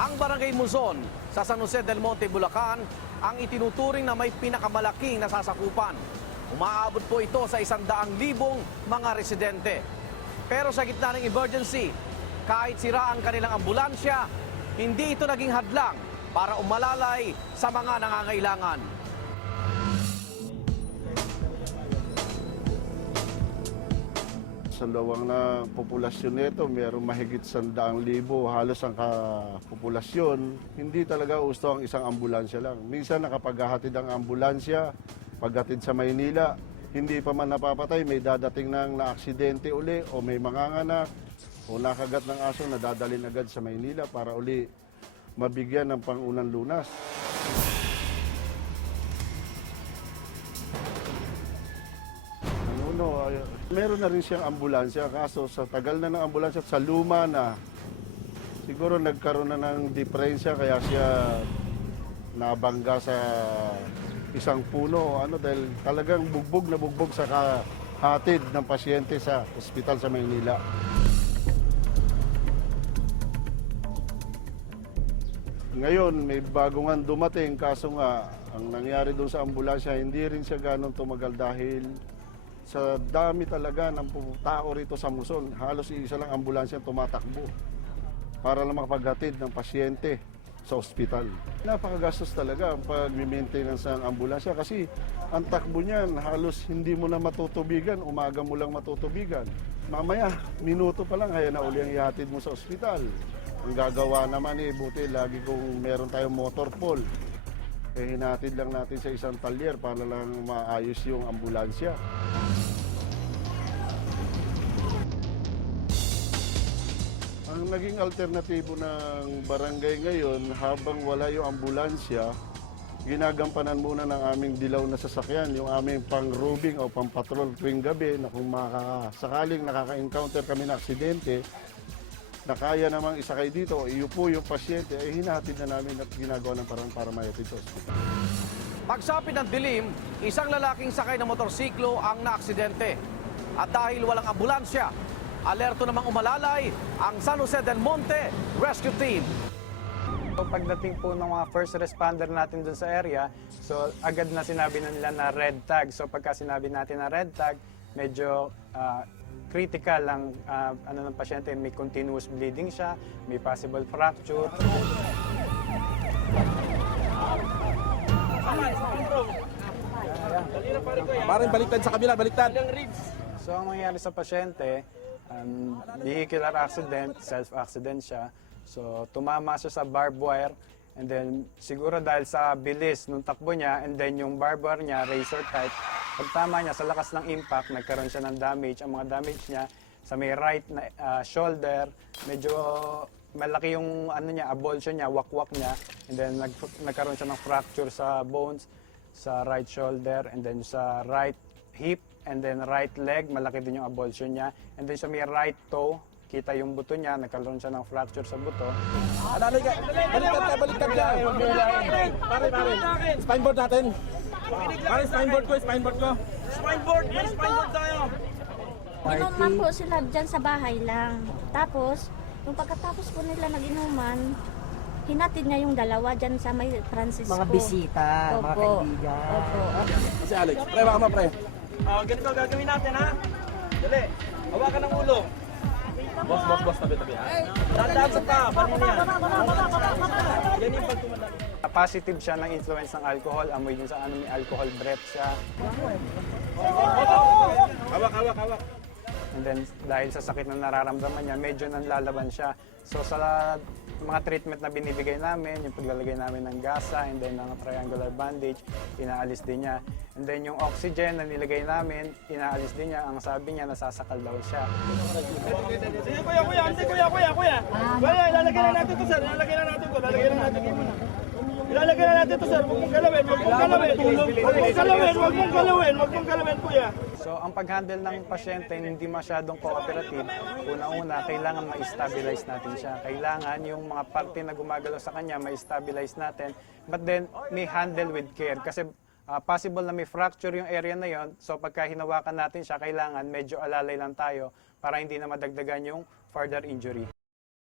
Ang Barangay Muzon sa San Jose del Monte, Bulacan ang itinuturing na may pinakamalaking nasasakupan. Umaabot po ito sa isang daang libong mga residente. Pero sa gitna ng emergency, kahit sira ang kanilang ambulansya, hindi ito naging hadlang para umalalay sa mga nangangailangan. Sa lawang na populasyon nito, mayroong mahigit sa daang libo, halos ang kapopulasyon, hindi talaga gusto ang isang ambulansya lang. Minsan nakapaghahatid ang ambulansya, paghatid sa Maynila, hindi pa man napapatay, may dadating ng naaksidente uli o may manganganak o nakagat ng aso na dadalhin agad sa Maynila para uli mabigyan ng pangunang lunas. Meron na rin siyang ambulansya, kaso sa tagal na ng ambulansya, sa luma na, siguro nagkaroon na ng diferensya, kaya siya nabangga sa isang puno, ano, dahil talagang bugbog na bugbog sa kahatid ng pasyente sa ospital sa Maynila. Ngayon, may bago nga dumating, kaso nga, ang nangyari doon sa ambulansya, hindi rin siya ganun tumagal dahil sa dami talaga ng tao rito sa Muson. Halos isa lang ambulansya tumatakbo para lang makapaghatid ng pasyente sa ospital. Napakagastos talaga ang pag-maintenance ng ambulansya kasi ang takbo niyan halos hindi mo na matutubigan, umaga mo lang matutubigan. Mamaya, minuto pa lang, kaya na uli ang ihatid mo sa ospital. Ang gagawa naman eh, buti lagi kung meron tayong motor pool. Eh, hinatid lang natin sa isang talyer para lang maayos yung ambulansya. Ang naging alternatibo ng barangay ngayon, habang wala yung ambulansya, ginagampanan muna ng aming dilaw na sasakyan, yung aming pang-roving o pang-patrol tuwing gabi na kung makaka, sakaling nakaka-encounter kami ng aksidente, na kaya namang isakay dito, iupo yung pasyente, ay hinahatid na namin at ginagawa ng parang para mayatid sa ospital. Pagsapit ng dilim, isang lalaking sakay ng motorsiklo ang naaksidente. At dahil walang ambulansya, alerto namang umalalay ang San Jose del Monte Rescue Team. So pagdating po ng mga first responder natin dun sa area, so agad na sinabi na nila na red tag. So pagka sinabi natin na red tag, medyo ah, critical ang ah, ano ng pasyente, may continuous bleeding siya, may possible fracture. Parang baliktad sa kabila, baliktad. So ang nangyari sa pasyente, um, vehicular accident, self-accident siya. So tumama siya sa barbed wire and then siguro dahil sa bilis nung takbo niya and then yung barbed wire niya, razor type, pagtama niya sa lakas ng impact, nagkaroon siya ng damage. Ang mga damage niya sa may right na uh, shoulder, medyo malaki yung ano niya, avulsion niya, wakwak niya. And then nag, nagkaroon siya ng fracture sa bones sa right shoulder and then sa right hip and then right leg, malaki din yung avulsion niya. And then sa may right toe, kita yung buto niya, nagkaroon siya ng fracture sa buto. Alali ka, baliktad ka, baliktad ka. Pare, pare. Spineboard natin. Pare, spineboard ko, spineboard ko. Inuman po sila dyan sa bahay lang. Tapos, nung pagkatapos po nila nag-inuman, hinatid niya yung dalawa dyan sa may Francisco. Mga bisita, mga Opo. kaibigan. Opo. Si Alex. Pre, baka mo, pre. Ah, ganito gagawin natin ha. Dali. Hawakan ng ulo. Boss, boss, boss, tabi, tabi. Dadabot ka. Panin yan. Yan yung pagtumala. Positive siya ng influence ng alcohol, amoy din sa ano, may alcohol breath siya. Hawak, hawak, hawak. And then dahil sa sakit na nararamdaman niya, medyo nanlalaban siya. So sa mga treatment na binibigay namin, yung paglalagay namin ng gasa and then ng triangular bandage, inaalis din niya. And then yung oxygen na nilagay namin, inaalis din niya. Ang sabi niya, nasasakal daw siya. Kuya, kuya. Kuya, kuya, kuya. Kuya, ilalagay na natin to sir. Ilalagay na natin to. Ilalagay na natin to. Ilalagay na natin to sir. Huwag mong galawin. Huwag mong galawin. Huwag mong galawin. Huwag mong galawin. Huwag mong galawin kuya. So ang pag-handle ng pasyente hindi masyadong cooperative, una-una kailangan ma-stabilize natin siya. Kailangan yung mga parte na gumagalaw sa kanya ma-stabilize natin. But then may handle with care kasi ah, possible na may fracture yung area na yon. So pagka hinawakan natin siya, kailangan medyo alalay lang tayo para hindi na madagdagan yung further injury.